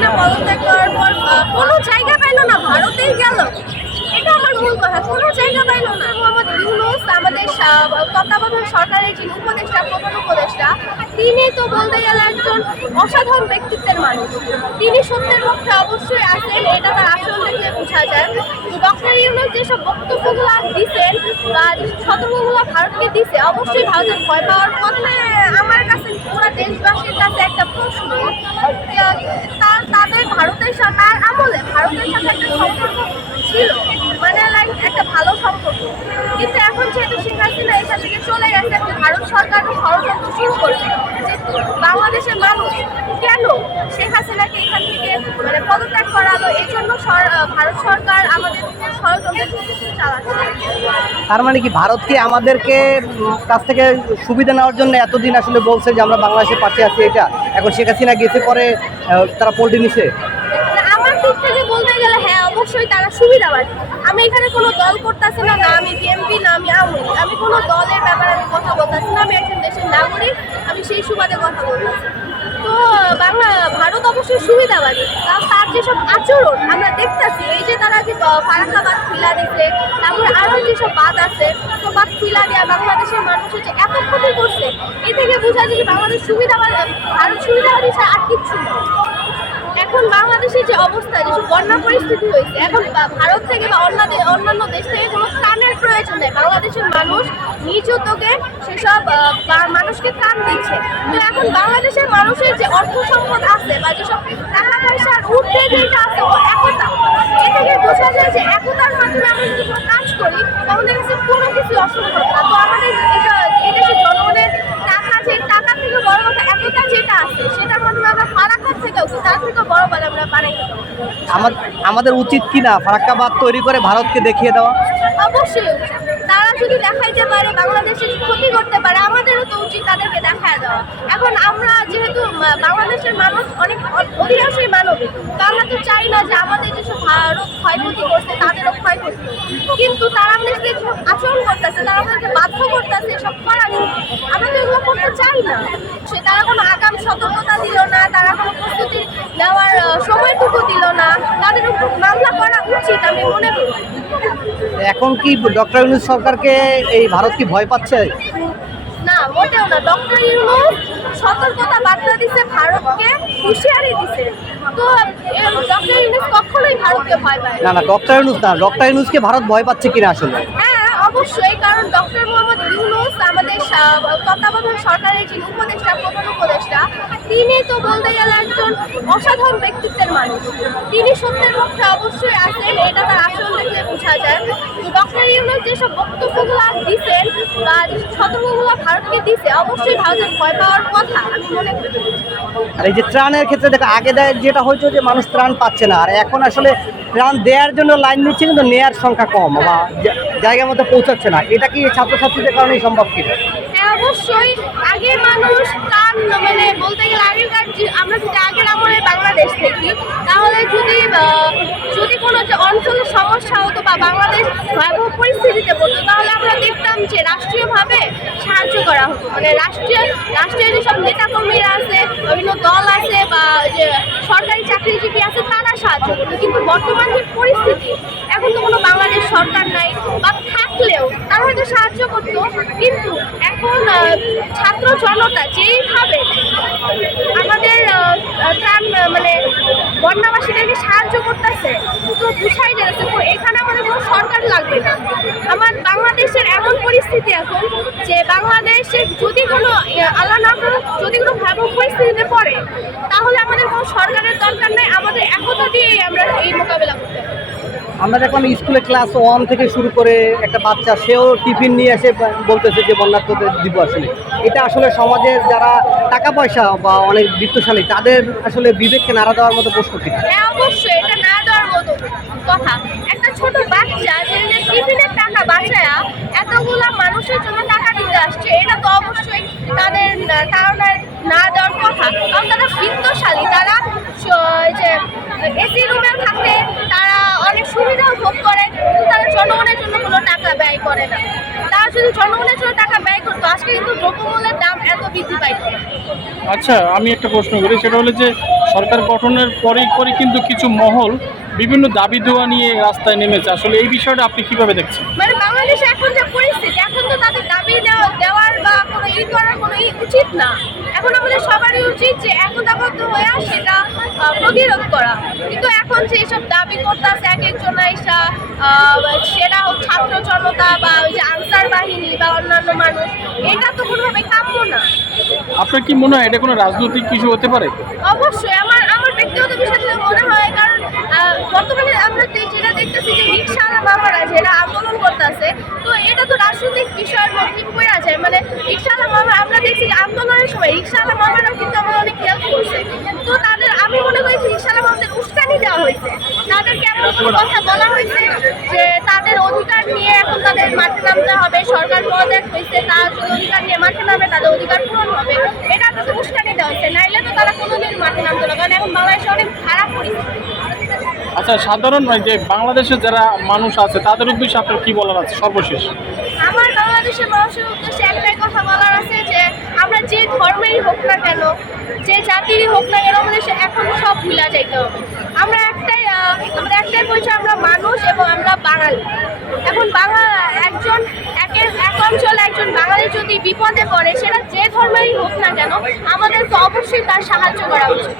হাসিনা পদত্যাগ করার পর কোনো জায়গা পাইলো না, ভারতেই গেল। এটা আমার মূল কথা, কোনো জায়গা পাইলো না। মোহাম্মদ ইউনুস, আমাদের তত্ত্বাবধায়ক সরকারের যিনি উপদেষ্টা, প্রধান উপদেষ্টা, তিনি তো বলতে গেলে একজন অসাধারণ ব্যক্তিত্বের মানুষ। তিনি সত্যের পক্ষে অবশ্যই আছেন, এটা তার আসল দেখলে বোঝা যায়। ডক্টর ইউনুস যেসব বক্তব্যগুলো দিচ্ছেন বা যেসব সতর্কগুলো ভারতকে দিছে, অবশ্যই ভারতের ভয় পাওয়ার কথা। আমার কাছে পুরো দেশবাসীর কাছে একটা প্রশ্ন। তার তাদের ভারতের সাথে তার আমলে ভারতের সাথে একটা সম্পর্ক ছিল। মানে লাইক একটা ভালো সম্পর্ক। কিন্তু এখন যেহেতু শেখ হাসিনা এখান থেকে চলে গেছে, ভারত সরকার ষড়যন্ত্র শুরু করছে। যে বাংলাদেশের মানুষ কেন শেখ হাসিনাকে এখান থেকে মানে পদত্যাগ করালো এই জন্য ভারত সরকার আমাদের ষড়যন্ত্র চালাচ্ছে। তার মানে কি ভারতকে আমাদেরকে কাছ থেকে সুবিধা নেওয়ার জন্য এতদিন আসলে বলছে যে আমরা বাংলাদেশের পাশে আছি এটা? এখন শেখ হাসিনা গেছে পরে তারা পোল্টে নিছে না, আমার দিক থেকে বলতে গেলে হ্যাঁ অবশ্যই তারা সুবিধাবাদী আমি এখানে কোনো দল করতেছি না না আমি না আমি আওয়ামী আমি কোনো দলের ব্যাপারে আমি কথা বলতেছি না আমি একজন দেশের নাগরিক আমি সেই সুবাদে কথা বলতেছি। ভারত অবশ্যই সুবিধাবাদী কারণ তার যেসব আচরণ আমরা দেখতেছি এই যে তারা যে আহ, ফারাক্কাবাদ খুলা দিচ্ছে তারপরে আরও যেসব বাদ আছে তো বাদ খুলা দেওয়া বাংলাদেশের মানুষের যে এত ক্ষতি করছে এ থেকে বোঝা যায় যে বাংলাদেশ সুবিধাবাদ ভারত সুবিধাবাদী ছাড়া আর কিচ্ছু না এখন বাংলাদেশের যে অবস্থা যেসব বন্যা পরিস্থিতি হয়েছে, এখন ভারত থেকে বা অন্য দে- অন্যান্য দেশ থেকে কোনো ত্রাণের প্রয়োজন নেই। বাংলাদেশের মানুষ নিজ উদ্যোগে সেসব মানুষকে ত্রাণ দিচ্ছে। তো এখন বাংলাদেশের মানুষের যে অর্থ সম্পদ আছে বা যেসব টাকা পয়সার ঊর্ধ্বে যেটা আছে, ও একতা। এ থেকে বোঝা যায় যে একতার মাধ্যমে আমরা যদি কোনো কাজ করি আমাদের কাছে কোনো কিছু অসম্ভব না। তো আমাদের এটা- জনগণের টাকা যে, টাকা থেকে বড় কথা, একতা যেটা আছে, সেটার মাধ্যমে আমরা ফারাক্কার থেকেও তার থেকেও আমাদের উচিত কি না ফারাক্কাবাদ তৈরি করে ভারতকে দেখিয়ে দেওয়া? অবশ্যই তারা যদি দেখাইতে পারে বাংলাদেশের ক্ষতি করতে পারে আমাদেরও তো উচিত তাদেরকে দেখায় দেওয়া। এখন আমরা যেহেতু বাংলাদেশের মানুষ অনেক অধিকাংশই মানবিক তো আমরা তো চাই না যে আমাদের যেসব ভারত ক্ষয়ক্ষতি করছে তাদেরও ক্ষয়ক্ষতি কিন্তু তারা আমাদেরকে যেসব আচরণ করতেছে তারা আমাদেরকে বাধ্য করতেছে এসব করার আমরা তো এগুলো করতে চাই না সে তারা কোনো আগাম সতর্কতা দিল না তারা কোনো প্রস্তুতি নেওয়ার আহ, সময়টুকু দিল না তাদের উপর মামলা করা উচিত আমি মনে করি এখন কি ডক্টর ইউনুস সরকারকে এই ভারত কি ভয় পাচ্ছে? না মোটেও না। ডক্টর ইউনুস সতর্কতা বার্তা দিছে ভারতকে হুঁশিয়ারি দিছে। তো ডক্টর ইউনুস কখনোই ভারতকে ভয় পায় না। না ডক্টর ইউনুস না। ডক্টর ইউনুসকে ভারত ভয় পাচ্ছে কিনা আসলে? হ্যাঁ অবশ্যই কারণ ডক্টর মোহাম্মদ ইউনুস আমাদের তত্ত্বাবধায়ক সরকারের যিনি উপদেষ্টা প্রধান উপদেষ্টা তিনি তো বলতে গেলে একজন অসাধারণ ব্যক্তিত্বের মানুষ। তিনি সত্যের পক্ষে অবশ্যই আছেন এটা তার আসল দেখলে বোঝা যায়। ইউনুস যেসব বক্তব্যগুলো দিচ্ছেন বা যেসব সতর্কগুলো ভারতকে দিছে অবশ্যই ভারতের ভয় পাওয়ার কথা আমি মনে করি। আর এই যে ত্রাণের ক্ষেত্রে দেখো আগে যেটা হয়তো যে মানুষ ত্রাণ পাচ্ছে না আর এখন আসলে ত্রাণ দেওয়ার জন্য লাইন নিচ্ছে কিন্তু নেয়ার সংখ্যা কম বা জায়গা মতো পৌঁছাচ্ছে না। এটা কি ছাত্রছাত্রীদের কারণেই সম্ভব কিনা হ্যাঁ অবশ্যই। আগে মানুষ তার মানে বলতে গেলে আগেকার আমরা যদি আগের আমলে বাংলাদেশ দেখি তাহলে যদি যদি কোনো যে অঞ্চলের সমস্যা হতো বা বাংলাদেশ ভয়াবহ পরিস্থিতিতে পারতো তাহলে আমরা দেখতাম যে রাষ্ট্রীয়ভাবে সাহায্য করা হতো। মানে রাষ্ট্রীয় রাষ্ট্রীয় যেসব নেতাকর্মীরা আছে, বিভিন্ন দল আছে বা যে সরকারি চাকরিজীবী আছে, তারা সাহায্য করতো। কিন্তু বর্তমান যে পরিস্থিতি, এখন তো কোনো বাংলাদেশ সরকার নাই বা থাকলেও তারা সাহায্য করতো। কিন্তু এখন ছাত্র জনতা যেইভাবে আমাদের আহ, মানে বন্যাবাসীদেরকে সাহায্য করতেছে তো বুঝাই যাচ্ছে তো এখানে আমাদের কোনো সরকার লাগবে না। আমার বাংলাদেশের এমন পরিস্থিতি এখন যে বাংলাদেশে যদি কোনো আল্লাহ না যদি কোনো ভয়াবহ পরিস্থিতিতে পড়ে তাহলে আমাদের কোনো সরকারের দরকার নেই। আমাদের একতা দিয়েই আমরা এই মোকাবেলা করতে আমরা দেখলাম স্কুলে ক্লাস ওয়ান থেকে শুরু করে একটা বাচ্চা, সেও টিফিন নিয়ে এসে বলতেছে যে বন্যার্থদের দিব আসলে এটা আসলে সমাজের যারা টাকা পয়সা বা অনেক বিত্তশালী, তাদের আসলে বিবেককে নাড়া দেওয়ার মতো প্রশ্ন কিনা হ্যাঁ অবশ্যই, এটা না দেওয়ার মতো কথা। একটা ছোট বাচ্চা যে টিফিনের টাকা বাঁচায়া এতগুলা মানুষের জন্য টাকা দিতে আসছে, এটা তো অবশ্যই তাদের না- কারণে না দেওয়ার কথা কারণ তারা বিত্তশালী তারা স- এই যে এসি রুমে থাকে তারা অনেক সুবিধাও ভোগ করে কিন্তু তারা জনগণের জন্য কোনো টাকা ব্যয় করে না যদি জনগণের জন্য টাকা ব্যয় করতো, আজকে কিন্তু দ্রব্যমূল্যের দাম এত বৃদ্ধি পাইতো আচ্ছা আমি একটা প্রশ্ন করি, সেটা হলো যে সরকার গঠনের পরেই পরই কিন্তু কিছু মহল বিভিন্ন দাবি দেওয়া নিয়ে রাস্তায় নেমেছে। আসলে এই বিষয়টা আপনি কীভাবে দেখছেন? মানে বাংলাদেশে এখন যে পরিস্থিতি, এখন তো তাদের দাবি দেওয়া- দেওয়ার বা কোনো ই করার কোনো ই উচিত না। এখন আমাদের সবারই উচিত যে একতাবদ্ধ হয়ে সেটা প্রতিরোধ করা। কিন্তু এখন যে এসব দাবি করতেছে, এক একজন এসা সেটা হোক ছাত্র জনতা বা ওই যে আনসার বাহিনী বা অন্যান্য মানুষ, এটা তো কোনোভাবে কাম্য না। আপনার কি মনে হয় এটা কোনো রাজনৈতিক কিছু হতে পারে? অবশ্যই, আমার আমার ব্যক্তিগত বিষয় মনে হয়, কারণ বর্তমানে আমরা যেটা দেখতেছি যে রিক্সাওয়ালা মামারা যেটা আন্দোলন করতেছে, তো এটা তো রাজনৈতিক বিষয়ের মধ্যে পড়ে যায় মানে রিক্সাওয়ালা মামা আমরা দেখছি যে আন্দোলনের সময় রিক্সাওয়ালা মামারাও কিন্তু আমার অনেক হেল্প করছে। তো তাদের আমি মনে করি রিক্সাওয়ালা মামাদের উস্কানি দেওয়া হয়েছে। তাদেরকে কথা বলা হয়েছে যে তাদের অধিকার নিয়ে এখন তাদের মাঠে নামতে হবে সরকার পদত্যাগ হয়েছে তার যদি অধিকার নিয়ে মাঠে নামে তাদের অধিকার পূরণ হবে। এটা তো উস্কানি দেওয়া হয়েছে নাইলে তো তারা কোনোদিন মাঠে নামতো না কারণ এখন বাংলাদেশে অনেক খারাপ পরিস্থিতি। আচ্ছা সাধারণ নয় যে বাংলাদেশে যারা মানুষ আছে তাদের উদ্দেশ্যে আপনার কি বলার আছে সর্বশেষ? আমার বাংলাদেশের মানুষের উদ্দেশ্যে একটাই কথা বলার আছে যে আমরা যে ধর্মেরই হোক না কেন যে জাতিরই হোক না কেন আমাদের এখন সব ভুলা যাইতে হবে। আমরা একটাই আমরা একটাই পরিচয় আমরা মানুষ এবং আমরা বাঙালি। এখন বাংলা একজন, এক অঞ্চলে একজন বাঙালি যদি বিপদে পড়ে, সেটা যে ধর্মেরই হোক না কেন আমাদেরকে অবশ্যই তার সাহায্য করা উচিত।